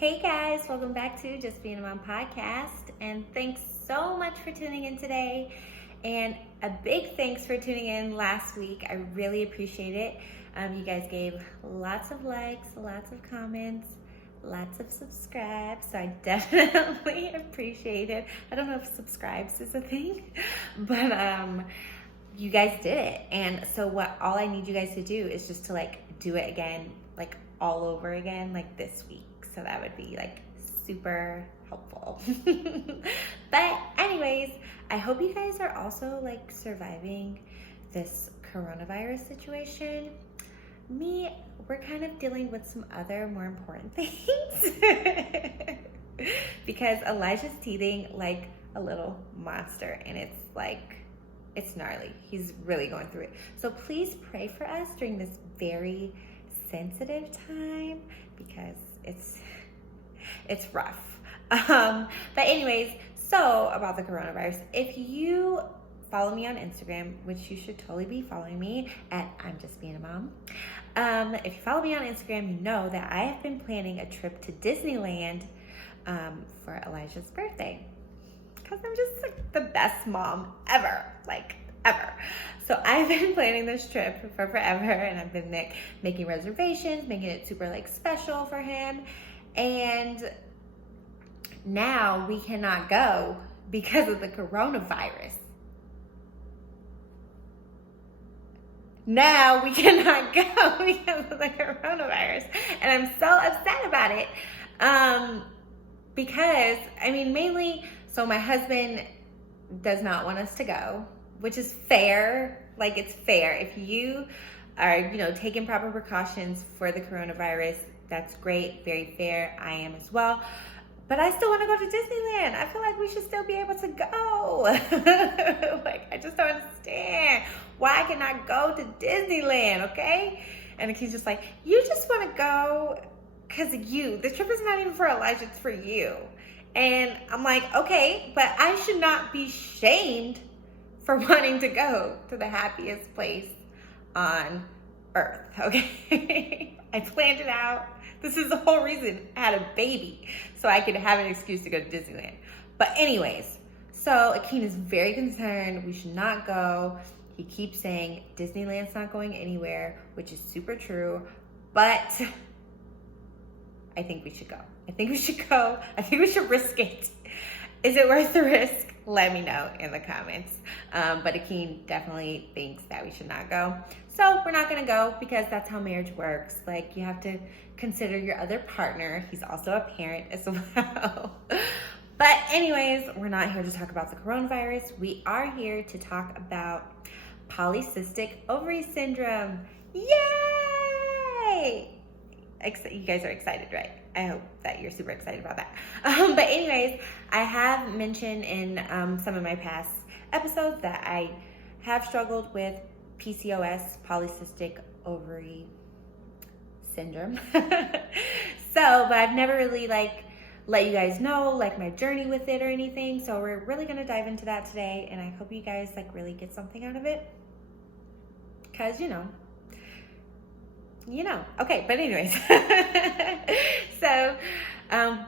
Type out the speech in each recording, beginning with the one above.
Hey guys, welcome back to Just Being a Mom podcast, and thanks so much for tuning in today. And a big thanks for tuning in last week. I really appreciate it. You guys gave lots of likes, lots of comments, lots of subscribes, so I definitely appreciate it. I don't know if subscribes is a thing, but you guys did it. And so all I need you guys to do is just to do it again, all over again, this week. So that would be super helpful. But anyways, I hope you guys are also surviving this coronavirus situation. We're kind of dealing with some other more important things. Because Elijah's teething like a little monster, and it's gnarly. He's really going through it. So please pray for us during this very sensitive time, because it's rough. But anyways, so about the coronavirus, if you follow me on Instagram, which you should totally be following me at I'm Just Being a Mom. If you follow me on Instagram, you know that I have been planning a trip to Disneyland for Elijah's birthday, because I'm just the best mom ever, ever. So I've been planning this trip for forever, and I've been making reservations, making it super special for him. And now we cannot go because of the coronavirus. Now we cannot go because of the coronavirus. And I'm so upset about it. Because, mainly, so my husband does not want us to go, which is fair. It's fair. If you are, taking proper precautions for the coronavirus, that's great, very fair. I am as well. But I still want to go to Disneyland. I feel like we should still be able to go. I just don't understand why I cannot go to Disneyland, okay? And he's just you just want to go because of you. The trip is not even for Elijah, it's for you. And I'm okay, but I should not be shamed for wanting to go to the happiest place on earth, okay? I planned it out. This is the whole reason I had a baby, so I could have an excuse to go to Disneyland. But anyways, so Akeem is very concerned. We should not go. He keeps saying Disneyland's not going anywhere, which is super true. But I think we should go. I think we should go. I think we should risk it. Is it worth the risk? Let me know in the comments. But Akeem definitely thinks that we should not go. So we're not going to go, because that's how marriage works. You have to consider your other partner. He's also a parent as well. But anyways, we're not here to talk about the coronavirus. We are here to talk about Polycystic Ovary Syndrome. Yay! You guys are excited, right? I hope that you're super excited about that. But anyways, I have mentioned in some of my past episodes that I have struggled with PCOS, Polycystic Ovary Syndrome. But I've never really let you guys know my journey with it or anything. So we're really gonna dive into that today, and I hope you guys really get something out of it, because okay. But anyways, so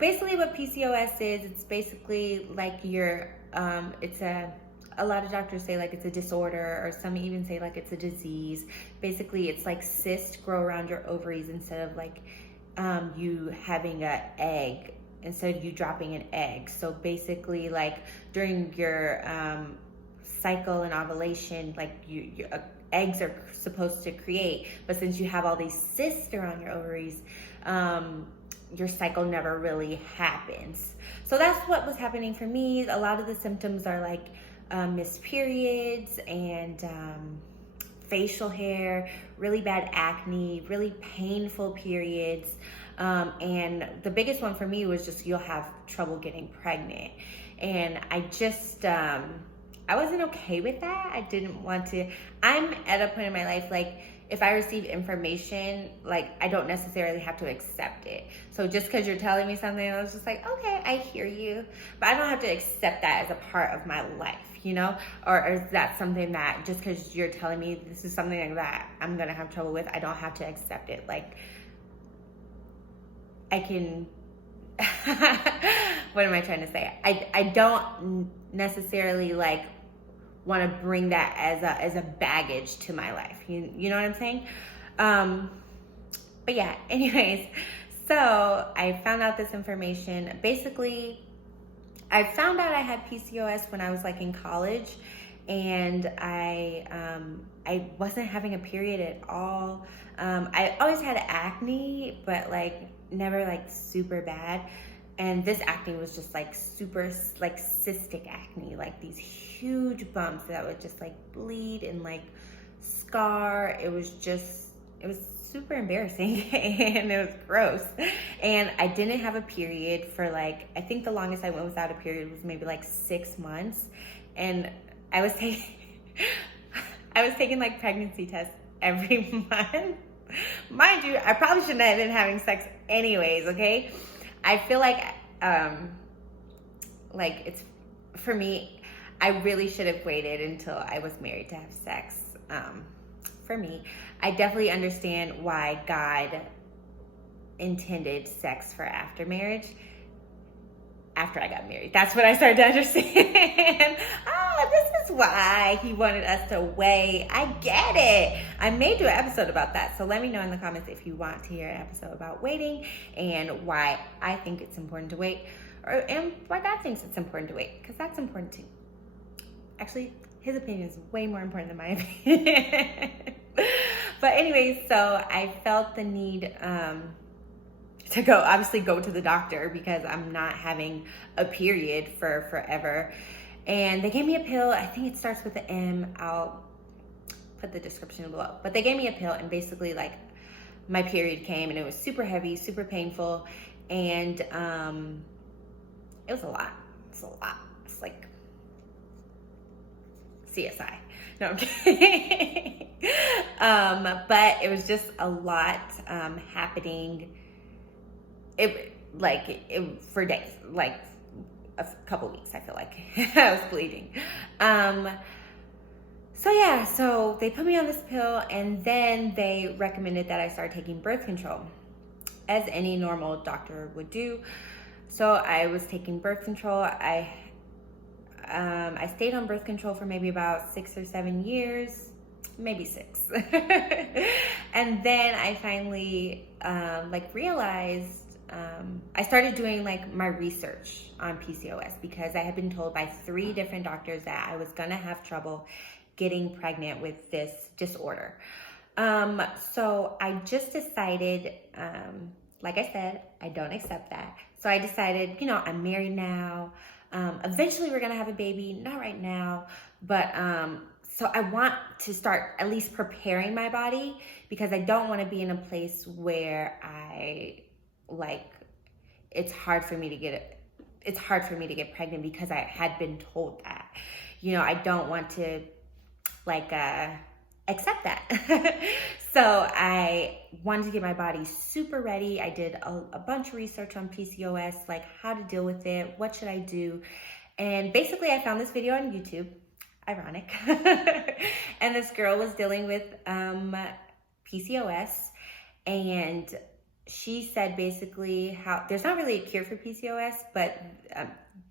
basically what PCOS is, it's basically a lot of doctors say it's a disorder, or some even say it's a disease. Basically, it's cysts grow around your ovaries instead of you having an egg, instead of you dropping an egg. So basically, during your cycle and ovulation, your eggs are supposed to create, but since you have all these cysts around your ovaries, your cycle never really happens. So that's what was happening for me. A lot of the symptoms are missed periods and facial hair, really bad acne, really painful periods. And the biggest one for me was just you'll have trouble getting pregnant. And I just, I wasn't okay with that. I didn't want to. I'm at a point in my life, if I receive information, I don't necessarily have to accept it. So just because you're telling me something, I was just okay, I hear you. But I don't have to accept that as a part of my life, Or is that something that just because you're telling me this is something that I'm going to have trouble with, I don't have to accept it. I can what am I trying to say? I don't necessarily like want to bring that as a baggage to my life. You know what I'm saying? But yeah, anyways, so I found out this information. Basically, I found out I had PCOS when I was like in college, and I wasn't having a period at all. I always had acne, but like never like super bad. And this acne was just like super like cystic acne, like these huge bumps that would just like bleed and like scar. It was super embarrassing and it was gross. And I didn't have a period for like, I think the longest I went without a period was maybe like 6 months. And I was taking like pregnancy tests every month. Mind you, I probably shouldn't have been having sex anyways, okay? I feel like it's, for me, I really should have waited until I was married to have sex. For me, I definitely understand why God intended sex for after marriage. After I got married, that's when I started to understand. Oh, this is why he wanted us to wait. I get it. I may do an episode about that. So let me know in the comments if you want to hear an episode about waiting and why I think it's important to wait, and why God thinks it's important to wait, because that's important too. Actually, his opinion is way more important than my opinion. But anyways, so I felt the need to go to the doctor because I'm not having a period for forever. And they gave me a pill. I think it starts with an M. I'll put the description below. But they gave me a pill, and basically like my period came, and it was super heavy, super painful. And it was a lot. It's a lot. It's like CSI. No, I'm kidding. But it was just a lot happening. It for days, like a couple weeks, I feel like I was bleeding. So they put me on this pill, and then they recommended that I start taking birth control, as any normal doctor would do. So I was taking birth control. I stayed on birth control for maybe about 6 or 7 years, maybe 6. And then I finally realized, I started doing like my research on PCOS because I had been told by 3 different doctors that I was gonna have trouble getting pregnant with this disorder. So I just decided, like I said, I don't accept that. So I decided, I'm married now. Eventually we're gonna have a baby, not right now, but so I want to start at least preparing my body, because I don't want to be in a place where it's hard for me to get pregnant because I had been told that. I don't want to accept that. So I wanted to get my body super ready. I did a bunch of research on PCOS, like how to deal with it, what should I do? And basically I found this video on YouTube, ironic. And this girl was dealing with PCOS, and she said basically how there's not really a cure for PCOS, but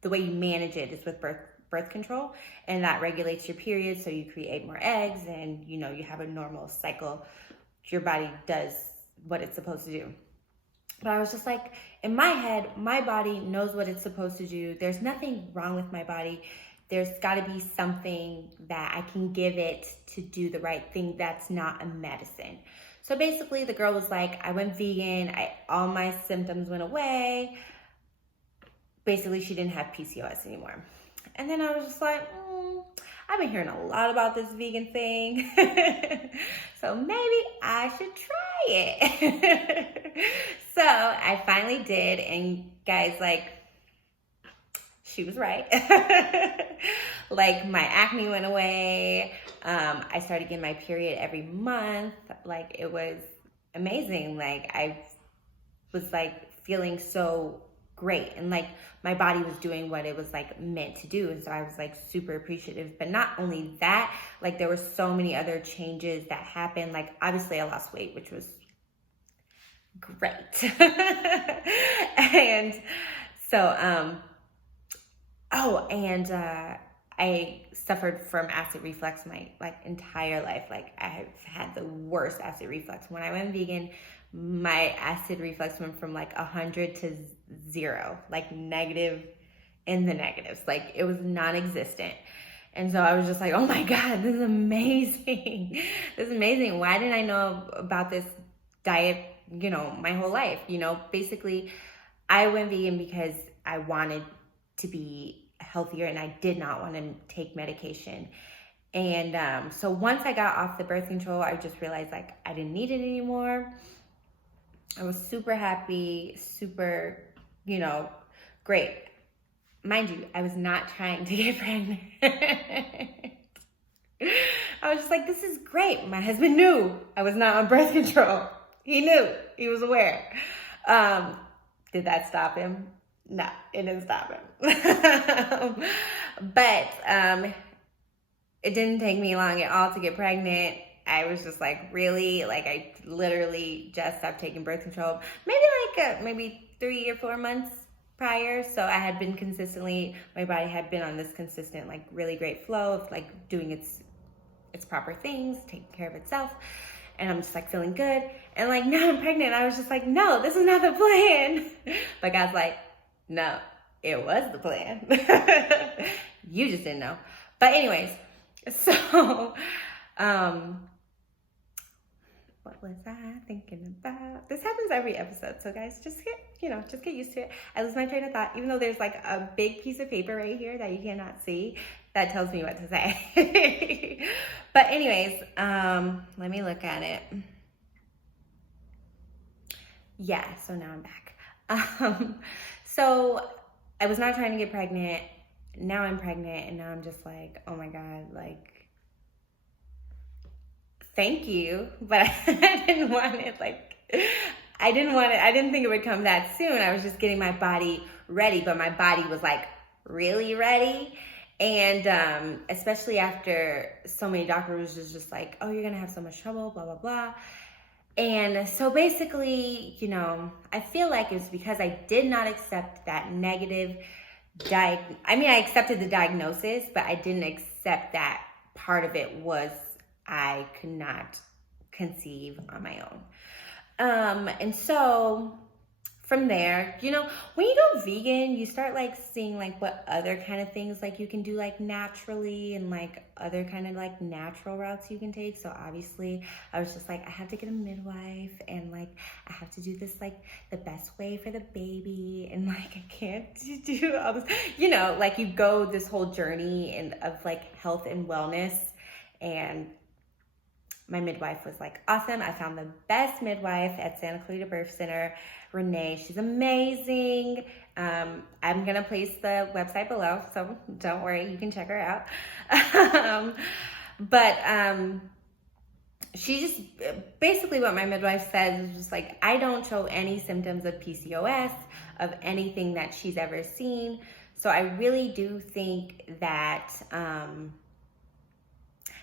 the way you manage it is with birth control, and that regulates your period, so you create more eggs, and you have a normal cycle. Your body does what it's supposed to do. But I was just like, in my head, my body knows what it's supposed to do. There's nothing wrong with my body. There's got to be something that I can give it to do the right thing that's not a medicine. So basically the girl was like, I went vegan, all my symptoms went away. Basically she didn't have PCOS anymore. And then I was just like, I've been hearing a lot about this vegan thing. So maybe I should try it. So I finally did, and guys, she was right. My acne went away. I started getting my period every month. It was amazing. I was feeling so great, and my body was doing what it was meant to do, and so I was super appreciative. But not only that, there were so many other changes that happened. Obviously I lost weight, which was great. And Oh, and I suffered from acid reflux my entire life. Like I've had the worst acid reflux. When I went vegan, my acid reflux went from 100 to 0, negative in the negatives. It was non-existent. And so I was just like, oh my God, this is amazing. This is amazing. Why didn't I know about this diet, my whole life? Basically, I went vegan because I wanted to be healthier and I did not want to take medication. And so once I got off the birth control, I just realized I didn't need it anymore. I was super happy, super, great. Mind you, I was not trying to get pregnant. I was just like, this is great. My husband knew I was not on birth control. He knew. He was aware. Did that stop him? No, it didn't stop him. But it didn't take me long at all to get pregnant. I was just really, I literally just stopped taking birth control. Maybe 3 or 4 months prior. So I had been consistently, my body had been on this consistent, really great flow of doing its proper things, taking care of itself. And I'm just feeling good. And now I'm pregnant. I was just no, this is not the plan. But God's no, it was the plan. You just didn't know. But anyways, so, what was I thinking about? This happens every episode. So guys, just get used to it. I lose my train of thought, even though there's a big piece of paper right here that you cannot see that tells me what to say. But anyways, let me look at it. Yeah, so now I'm back. So I was not trying to get pregnant. Now I'm pregnant and now I'm just oh my God, thank you. But I didn't want it, I didn't think it would come that soon. I was just getting my body ready, but my body was really ready. And especially after so many doctors was just oh, you're gonna have so much trouble, blah, blah, blah. And so basically, I feel it's because I did not accept that negative I accepted the diagnosis, but I didn't accept that part of it was I could not conceive on my own. And so from there, when you go vegan, you start seeing what other kind of things you can do naturally and other kind of natural routes you can take. So obviously I was just I have to get a midwife and I have to do this the best way for the baby and I can't do all this, you go this whole journey of health and wellness. And my midwife was awesome. I found the best midwife at Santa Clarita Birth Center, Renee. She's amazing. I'm going to place the website below, so don't worry, you can check her out. But she just, basically what my midwife says is just I don't show any symptoms of PCOS, of anything that she's ever seen. So I really do think that,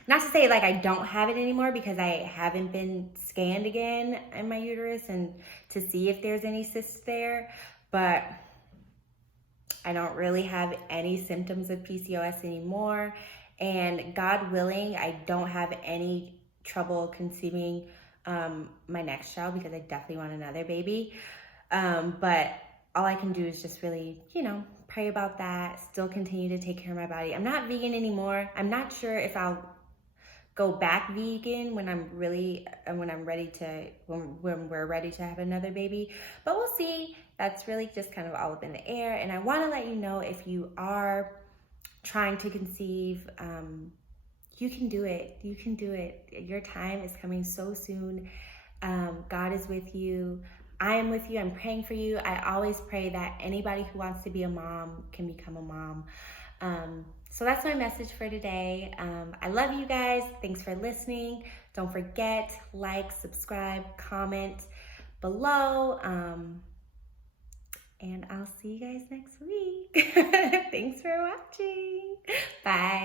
not to say I don't have it anymore because I haven't been scanned again in my uterus and to see if there's any cysts there, but I don't really have any symptoms of PCOS anymore. And God willing, I don't have any trouble conceiving my next child because I definitely want another baby. But all I can do is just really, pray about that, still continue to take care of my body. I'm not vegan anymore. I'm not sure if I'll go back vegan when we're ready to have another baby, but we'll see. That's really just kind of all up in the air. And I want to let you know, if you are trying to conceive, you can do it. You can do it. Your time is coming so soon. God is with you. I am with you. I'm praying for you. I always pray that anybody who wants to be a mom can become a mom. So that's my message for today. I love you guys. Thanks for listening. Don't forget, subscribe, comment below. And I'll see you guys next week. Thanks for watching. Bye.